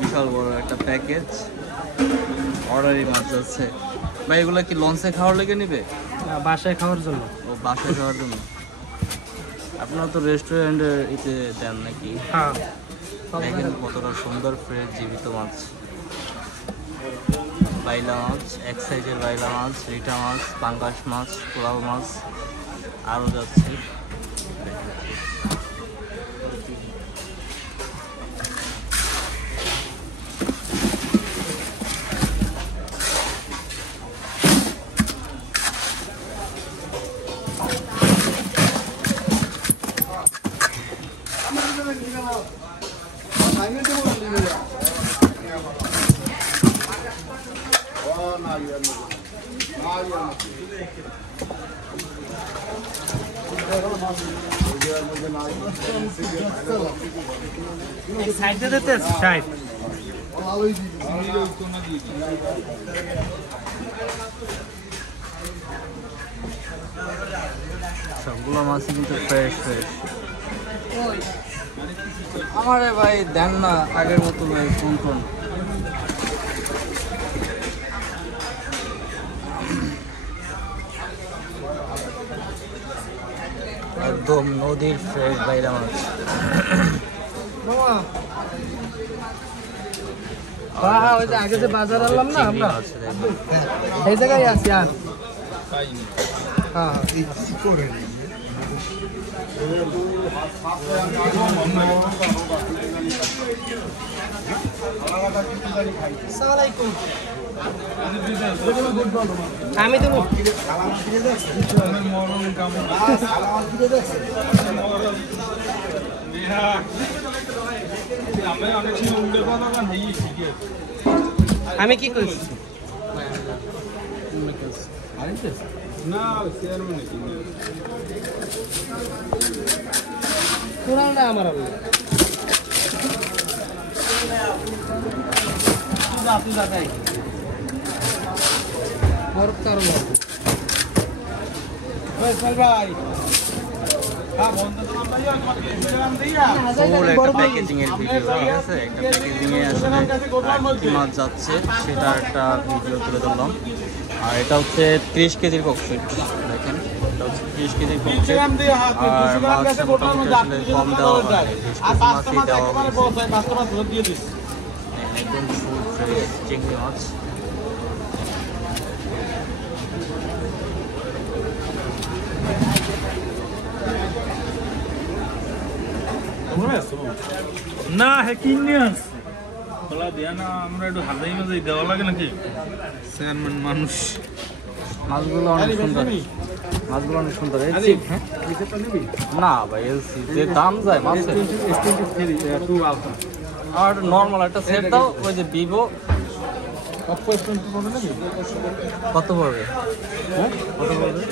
বিশাল বড় একটা প্যাকেজ অর্ডারি মাছ আছে ভাই। এগুলো কি লঞ্চে খাওয়ার লেগে নিবে? বাসায় খাওয়ার জন্য। ও বাসায় খাওয়ার জন্য। আপনারা তো রেস্টুরেন্টের ইতে দেন নাকি? হ্যাঁ। দেখেন কতটা সুন্দর ফ্রেশ জীবিত মাছ। বাইলা মাছ, এক সাইজের বাইলা মাছ, রিটা মাছ, পাঙ্গাস মাছ, কোরাল মাছ আরও যাচ্ছে। সবগুলো মাছই কিন্তু ফ্রেশ ফ্রেশ। আমারে ভাই দেন না আগের মতো ভাই ফোন ফোন। একদম নদীর ফ্রেশ বাইলা মাছ। ওই যে আগে যে বাজার আনলাম না আমরা, এই জায়গায় আছি। আর হ্যাঁ আমি তো আমি কি করছি পুরানটা আমার ভাই একটা প্যাকেজিং এর ভিডিও, ঠিক আছে? একটা প্যাকেজিং এ আসলে কি মাছ যাচ্ছে সেটা একটা ভিডিও তুলে ধরলাম। আর এটা হচ্ছে 30 কেজির ককশিট। দেখেন এটা হচ্ছে 30 কেজির ককশিট। আর মাছটা মোটামুটি আসলে কম দেওয়া হয়, 20 কেজি মাছই দেওয়া হয়েছে। একদম ফুল ফ্রেশ চিংড়ি মাছ। না হ্যাঁ কিনে আসছে খোলা দেয়া না, আমরা একটু হাজাই মাঝে দেওয়া লাগে নাকি চেয়ারম্যান মানুষ। মাছগুলো অনেক সুন্দর, মাছগুলো অনেক সুন্দর। না ভাই এলসি যে দাম যায় মাছের। আর নর্মাল একটা সেট দাও, ওই যে ভিভো কত পড়বে? কত পড়বে?